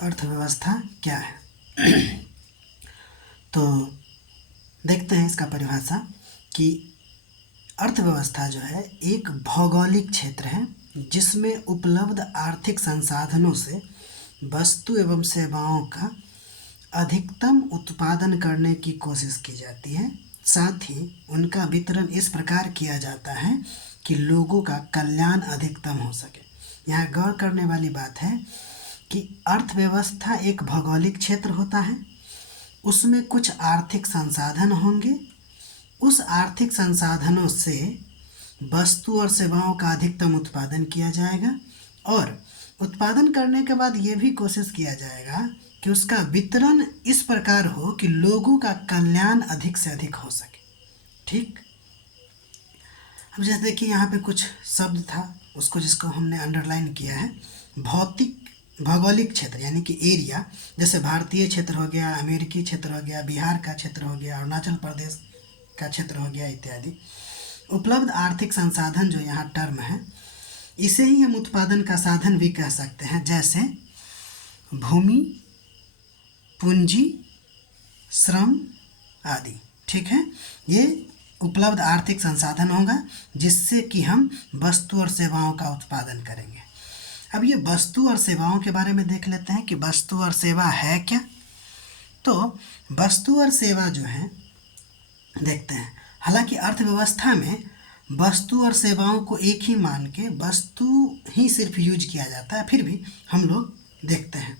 अर्थव्यवस्था क्या है? तो देखते हैं इसका परिभाषा कि अर्थव्यवस्था जो है एक भौगोलिक क्षेत्र है जिसमें उपलब्ध आर्थिक संसाधनों से वस्तु एवं सेवाओं का अधिकतम उत्पादन करने की कोशिश की जाती है, साथ ही उनका वितरण इस प्रकार किया जाता है कि लोगों का कल्याण अधिकतम हो सके। यहाँ गौर करने वाली बात है कि अर्थव्यवस्था एक भौगोलिक क्षेत्र होता है, उसमें कुछ आर्थिक संसाधन होंगे, उस आर्थिक संसाधनों से वस्तु और सेवाओं का अधिकतम उत्पादन किया जाएगा और उत्पादन करने के बाद ये भी कोशिश किया जाएगा कि उसका वितरण इस प्रकार हो कि लोगों का कल्याण अधिक से अधिक हो सके। ठीक, अब जैसे देखिए यहाँ पे कुछ शब्द था उसको जिसको हमने अंडरलाइन किया है। भौगोलिक क्षेत्र यानी कि एरिया, जैसे भारतीय क्षेत्र हो गया, अमेरिकी क्षेत्र हो गया, बिहार का क्षेत्र हो गया, अरुणाचल प्रदेश का क्षेत्र हो गया इत्यादि। उपलब्ध आर्थिक संसाधन जो यहाँ टर्म है, इसे ही हम उत्पादन का साधन भी कह सकते हैं, जैसे भूमि, पूंजी, श्रम आदि। ठीक है, ये उपलब्ध आर्थिक संसाधन होगा जिससे कि हम वस्तु और सेवाओं का उत्पादन करेंगे। अब ये वस्तु और सेवाओं के बारे में देख लेते हैं कि वस्तु और सेवा है क्या। तो वस्तु और सेवा जो है देखते हैं, हालांकि अर्थव्यवस्था में वस्तु और सेवाओं को एक ही मान के वस्तु ही सिर्फ यूज किया जाता है, फिर भी हम लोग देखते हैं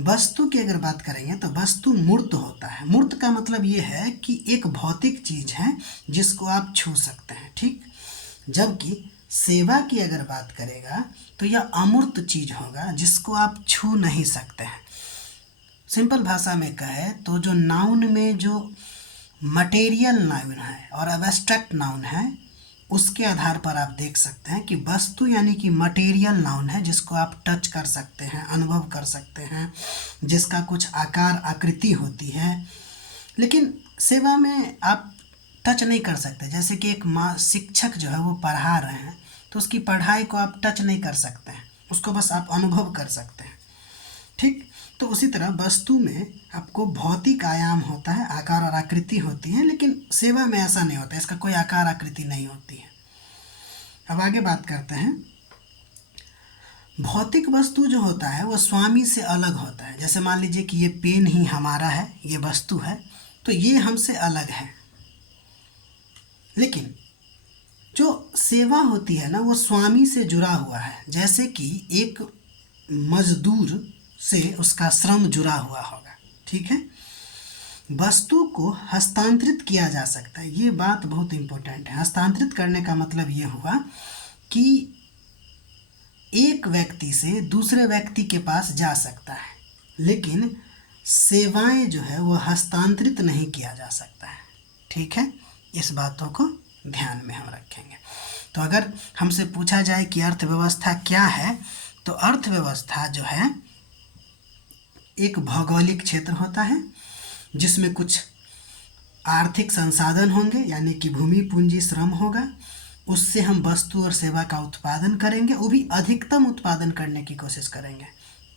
वस्तु की अगर बात करेंगे तो वस्तु मूर्त होता है। मूर्त का मतलब ये है कि एक भौतिक चीज़ है जिसको आप छू सकते हैं। ठीक, जबकि सेवा की अगर बात करेगा तो यह अमूर्त चीज़ होगा जिसको आप छू नहीं सकते हैं। सिंपल भाषा में कहे तो जो नाउन में जो मटेरियल नाउन है और एब्स्ट्रैक्ट नाउन है, उसके आधार पर आप देख सकते हैं कि वस्तु यानी कि मटेरियल नाउन है जिसको आप टच कर सकते हैं, अनुभव कर सकते हैं, जिसका कुछ आकार आकृति होती है। लेकिन सेवा में आप टच नहीं कर सकते। जैसे कि एक शिक्षक जो है वो पढ़ा रहे हैं तो उसकी पढ़ाई को आप टच नहीं कर सकते हैं, उसको बस आप अनुभव कर सकते हैं। ठीक, तो उसी तरह वस्तु में आपको भौतिक आयाम होता है, आकार और आकृति होती है, लेकिन सेवा में ऐसा नहीं होता, इसका कोई आकार आकृति नहीं होती है। अब आगे बात करते हैं। भौतिक वस्तु जो होता है वो स्वामी से अलग होता है। जैसे मान लीजिए कि ये पेन ही हमारा है, ये वस्तु है, तो ये हमसे अलग है। लेकिन जो सेवा होती है ना, वो स्वामी से जुड़ा हुआ है। जैसे कि एक मजदूर से उसका श्रम जुड़ा हुआ होगा। ठीक है, वस्तु को हस्तांतरित किया जा सकता है, ये बात बहुत इंपॉर्टेंट है। हस्तांतरित करने का मतलब ये हुआ कि एक व्यक्ति से दूसरे व्यक्ति के पास जा सकता है, लेकिन सेवाएं जो है वो हस्तांतरित नहीं किया जा सकता है। ठीक है, इस बातों को ध्यान में हम रखेंगे। तो अगर हमसे पूछा जाए कि अर्थव्यवस्था क्या है, तो अर्थव्यवस्था जो है एक भौगोलिक क्षेत्र होता है जिसमें कुछ आर्थिक संसाधन होंगे, यानी कि भूमि, पूंजी, श्रम होगा। उससे हम वस्तु और सेवा का उत्पादन करेंगे, वो भी अधिकतम उत्पादन करने की कोशिश करेंगे,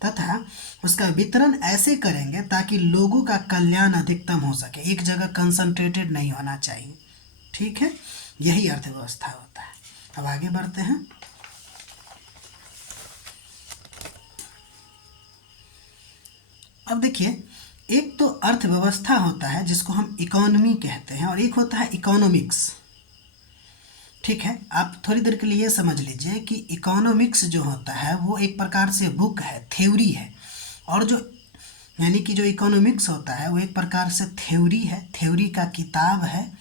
तथा उसका वितरण ऐसे करेंगे ताकि लोगों का कल्याण अधिकतम हो सके, एक जगह कंसंट्रेटेड नहीं होना चाहिए। ठीक है, यही अर्थव्यवस्था होता है। अब आगे बढ़ते हैं। अब देखिए, एक तो अर्थव्यवस्था होता है जिसको हम इकोनॉमी कहते हैं, और एक होता है इकोनॉमिक्स। ठीक है, आप थोड़ी देर के लिए समझ लीजिए कि इकोनॉमिक्स जो होता है वो एक प्रकार से बुक है, थ्योरी है, और जो यानी कि जो इकोनॉमिक्स होता है वो एक प्रकार से थ्योरी है, थ्योरी का किताब है।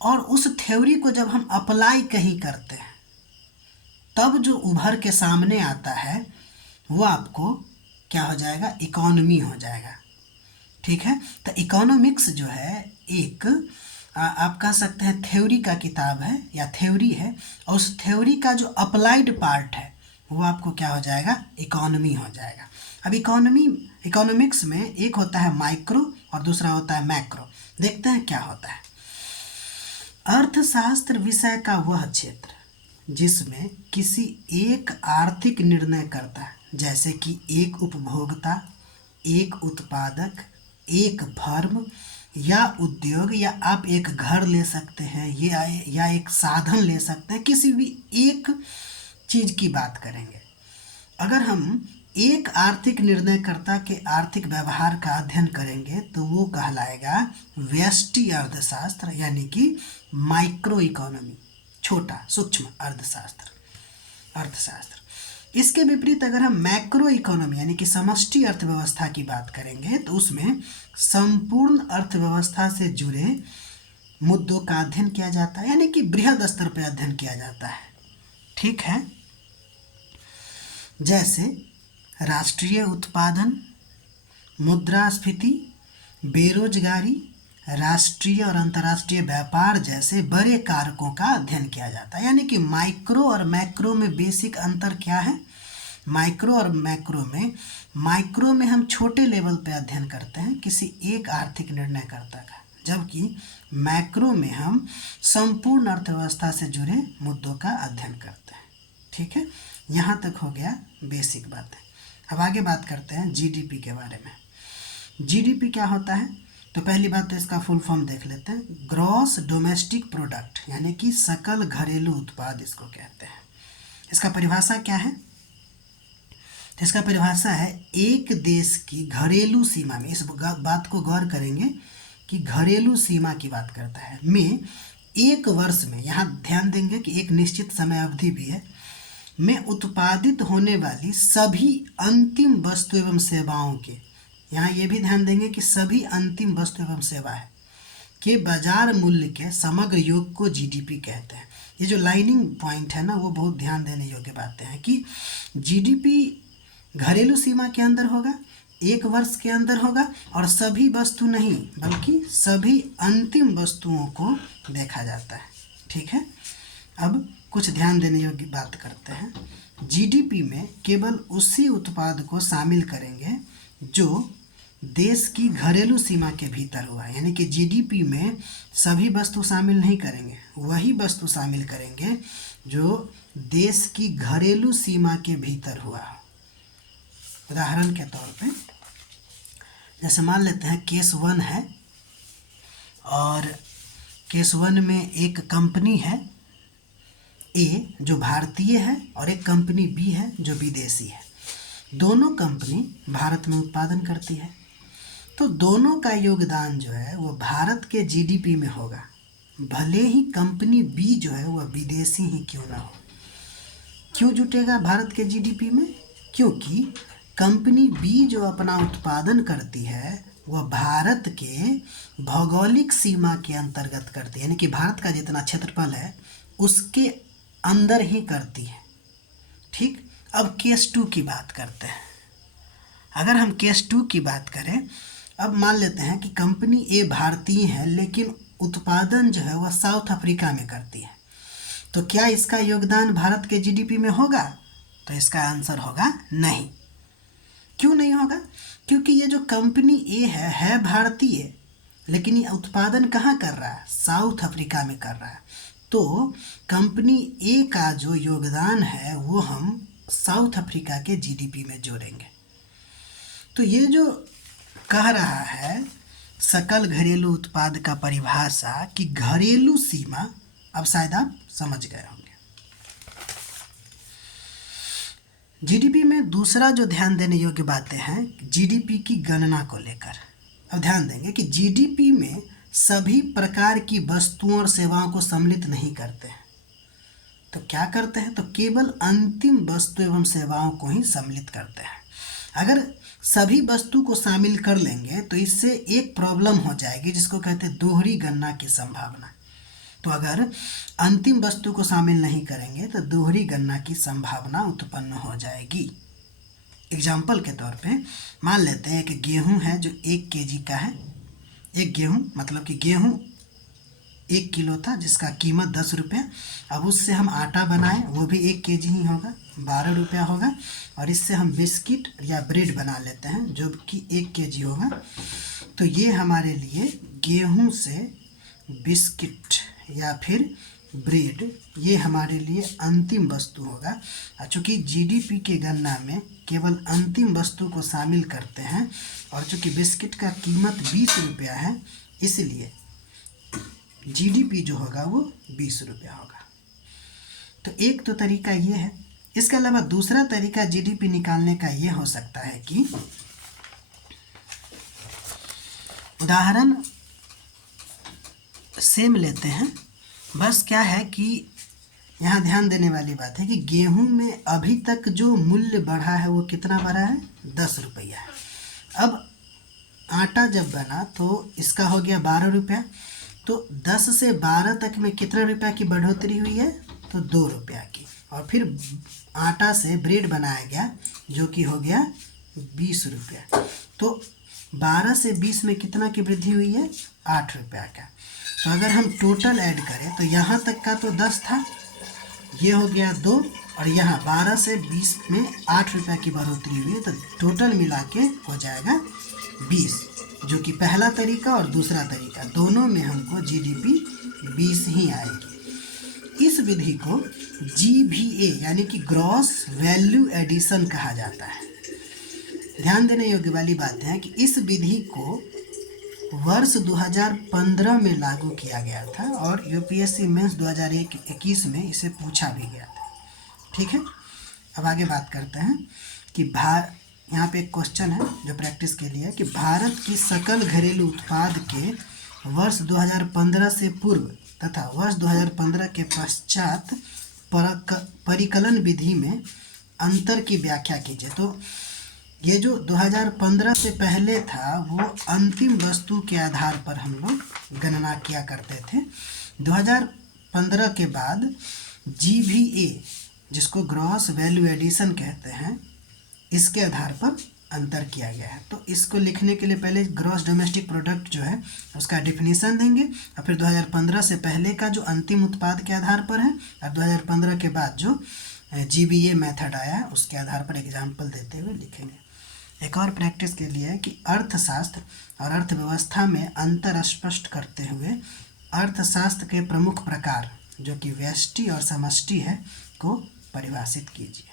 और उस थ्योरी को जब हम अप्लाई कहीं करते हैं तब जो उभर के सामने आता है वो आपको क्या हो जाएगा, इकोनॉमी हो जाएगा। ठीक है, तो इकोनॉमिक्स जो है एक आप कह सकते हैं थ्योरी का किताब है या थ्योरी है, और उस थ्योरी का जो अप्लाइड पार्ट है वो आपको क्या हो जाएगा, इकोनॉमी हो जाएगा। अब इकोनॉमिक्स में एक होता है माइक्रो और दूसरा होता है मैक्रो। देखते हैं क्या होता है। अर्थशास्त्र विषय का वह क्षेत्र जिसमें किसी एक आर्थिक निर्णय करता है, जैसे कि एक उपभोक्ता, एक उत्पादक, एक फर्म या उद्योग, या आप एक घर ले सकते हैं, या एक साधन ले सकते हैं, किसी भी एक चीज़ की बात करेंगे। अगर हम एक आर्थिक निर्णयकर्ता के आर्थिक व्यवहार का अध्ययन करेंगे तो वो कहलाएगा व्यष्टि अर्थशास्त्र, यानी कि माइक्रो इकोनॉमी, छोटा सूक्ष्म अर्थशास्त्र। इसके विपरीत अगर हम मैक्रो इकोनॉमी यानी कि समष्टि अर्थव्यवस्था की बात करेंगे तो उसमें संपूर्ण अर्थव्यवस्था से जुड़े मुद्दों का अध्ययन किया जाता है, यानी कि बृहद स्तर पर अध्ययन किया जाता है। ठीक है, जैसे राष्ट्रीय उत्पादन, मुद्रास्फीति, बेरोजगारी, राष्ट्रीय और अंतर्राष्ट्रीय व्यापार जैसे बड़े कारकों का अध्ययन किया जाता है। यानी कि माइक्रो और मैक्रो में बेसिक अंतर क्या है? माइक्रो और मैक्रो में हम छोटे लेवल पे अध्ययन करते हैं किसी एक आर्थिक निर्णयकर्ता का, जबकि मैक्रो में हम संपूर्ण अर्थव्यवस्था से जुड़े मुद्दों का अध्ययन करते हैं। ठीक है, यहाँ तक हो गया बेसिक बातें। अब आगे बात करते हैं जीडीपी के बारे में। जीडीपी क्या होता है? तो पहली बात तो इसका फुल फॉर्म देख लेते हैं। ग्रॉस डोमेस्टिक प्रोडक्ट, यानी कि सकल घरेलू उत्पाद इसको कहते हैं। इसका परिभाषा क्या है? तो इसका परिभाषा है एक देश की घरेलू सीमा में, इस बात को गौर करेंगे कि घरेलू सीमा की बात करता है, में एक वर्ष में, यहाँ ध्यान देंगे कि एक निश्चित समय अवधि भी है, में उत्पादित होने वाली सभी अंतिम वस्तु एवं सेवाओं के, यहाँ ये भी ध्यान देंगे कि सभी अंतिम वस्तु एवं सेवा है के बाजार मूल्य के समग्र योग को जीडीपी कहते हैं। ये जो लाइनिंग पॉइंट है ना, वो बहुत ध्यान देने योग्य बातें हैं कि जीडीपी घरेलू सीमा के अंदर होगा, एक वर्ष के अंदर होगा, और सभी वस्तु नहीं बल्कि सभी अंतिम वस्तुओं को देखा जाता है। ठीक है, अब कुछ ध्यान देने योग्य बात करते हैं। जीडीपी में केवल उसी उत्पाद को शामिल करेंगे जो देश की घरेलू सीमा के भीतर हुआ है, यानी कि जीडीपी में सभी वस्तु शामिल नहीं करेंगे, वही वस्तु शामिल करेंगे जो देश की घरेलू सीमा के भीतर हुआ है। उदाहरण के तौर पे जैसे मान लेते हैं केस 1 है, और केस 1 में एक कंपनी है ए जो भारतीय है और एक कंपनी बी है जो विदेशी है। दोनों कंपनी भारत में उत्पादन करती है, तो दोनों का योगदान जो है वो भारत के जीडीपी में होगा, भले ही कंपनी बी जो है वह विदेशी ही क्यों ना हो। क्यों जुटेगा भारत के जीडीपी में? क्योंकि कंपनी बी जो अपना उत्पादन करती है वह भारत के भौगोलिक सीमा के अंतर्गत करती है, यानी कि भारत का जितना क्षेत्रफल है उसके अंदर ही करती है। ठीक, अब केस 2 की बात करते हैं। अगर हम केस 2 की बात करें, अब मान लेते हैं कि कंपनी ए भारतीय है लेकिन उत्पादन जो है वह साउथ अफ्रीका में करती है, तो क्या इसका योगदान भारत के जीडीपी में होगा? तो इसका आंसर होगा नहीं। क्यों नहीं होगा? क्योंकि ये जो कंपनी ए है भारतीय, लेकिन ये उत्पादन कहाँ कर रहा है? साउथ अफ्रीका में कर रहा है। तो कंपनी ए का जो योगदान है वो हम साउथ अफ्रीका के जीडीपी में जोड़ेंगे। तो ये जो कह रहा है सकल घरेलू उत्पाद का परिभाषा कि घरेलू सीमा, अब शायद आप समझ गए होंगे। जीडीपी में दूसरा जो ध्यान देने योग्य बातें हैं जीडीपी की गणना को लेकर। अब ध्यान देंगे कि जीडीपी में सभी प्रकार की वस्तुओं और सेवाओं को सम्मिलित नहीं करते हैं, तो क्या करते हैं? तो केवल अंतिम वस्तु एवं सेवाओं को ही सम्मिलित करते हैं। अगर सभी वस्तु को शामिल कर लेंगे तो इससे एक प्रॉब्लम हो जाएगी जिसको कहते हैं दोहरी गणना की संभावना। तो अगर अंतिम वस्तु को शामिल नहीं करेंगे तो दोहरी गणना की संभावना उत्पन्न हो जाएगी। एग्जाम्पल के तौर पे मान लेते हैं कि गेहूं है जो 1 केजी का है। एक गेहूं मतलब कि गेहूं 1 किलो था जिसका कीमत 10 रुपये। अब उससे हम आटा बनाएं वो भी 1 केजी ही होगा, 12 रुपया होगा। और इससे हम बिस्किट या ब्रेड बना लेते हैं जो कि 1 केजी होगा। तो ये हमारे लिए गेहूं से बिस्किट या फिर ब्रेड ये हमारे लिए अंतिम वस्तु होगा। चूँकि जीडीपी के गणना में केवल अंतिम वस्तु को शामिल करते हैं और चूँकि बिस्किट का कीमत 20 रुपया है, इसलिए जीडीपी जो होगा वो 20 रुपया होगा। तो एक तो तरीका ये है। इसके अलावा दूसरा तरीका जीडीपी निकालने का ये हो सकता है कि उदाहरण सेम लेते हैं। बस क्या है कि यहाँ ध्यान देने वाली बात है कि गेहूं में अभी तक जो मूल्य बढ़ा है वो कितना बढ़ा है, 10 रुपया है। अब आटा जब बना तो इसका हो गया 12 रुपया, तो 10 से 12 तक में कितना रुपया की बढ़ोतरी हुई है, तो 2 रुपया की। और फिर आटा से ब्रेड बनाया गया जो कि हो गया 20 रुपया। तो 12 से 20 में कितना की वृद्धि हुई है, 8 रुपया का। तो अगर हम टोटल ऐड करें तो यहाँ तक का तो 10 था, ये हो गया 2, और यहाँ 12 से 20 में 8 रुपया की बढ़ोतरी हुई है, तो टोटल मिला के हो जाएगा 20, जो कि पहला तरीका और दूसरा तरीका दोनों में हमको जीडीपी 20 ही आएगी। इस विधि को जीवीए यानी कि ग्रॉस वैल्यू एडिशन कहा जाता है। ध्यान देने योग्य वाली बात है कि इस विधि को वर्ष 2015 में लागू किया गया था और यूपीएससी मेंस 2021 में इसे पूछा भी गया था। ठीक है, अब आगे बात करते हैं कि यहाँ पे एक क्वेश्चन है जो प्रैक्टिस के लिए, कि भारत की सकल घरेलू उत्पाद के वर्ष 2015 से पूर्व तथा वर्ष 2015 के पश्चात परिकलन विधि में अंतर की व्याख्या कीजिए। तो ये जो 2015 से पहले था वो अंतिम वस्तु के आधार पर हम लोग गणना किया करते थे। 2015 के बाद जीवीए जिसको ग्रॉस वैल्यू एडिशन कहते हैं, इसके आधार पर अंतर किया गया है। तो इसको लिखने के लिए पहले ग्रॉस डोमेस्टिक प्रोडक्ट जो है उसका डेफिनेशन देंगे और फिर 2015 से पहले का जो अंतिम उत्पाद के आधार पर है और 2015 के बाद जो जीवीए मेथड आया है उसके आधार पर एग्जाम्पल देते हुए लिखेंगे। एक और प्रैक्टिस के लिए है कि अर्थशास्त्र और अर्थव्यवस्था में अंतर स्पष्ट करते हुए अर्थशास्त्र के प्रमुख प्रकार जो कि व्यष्टि और समष्टि है को परिभाषित कीजिए।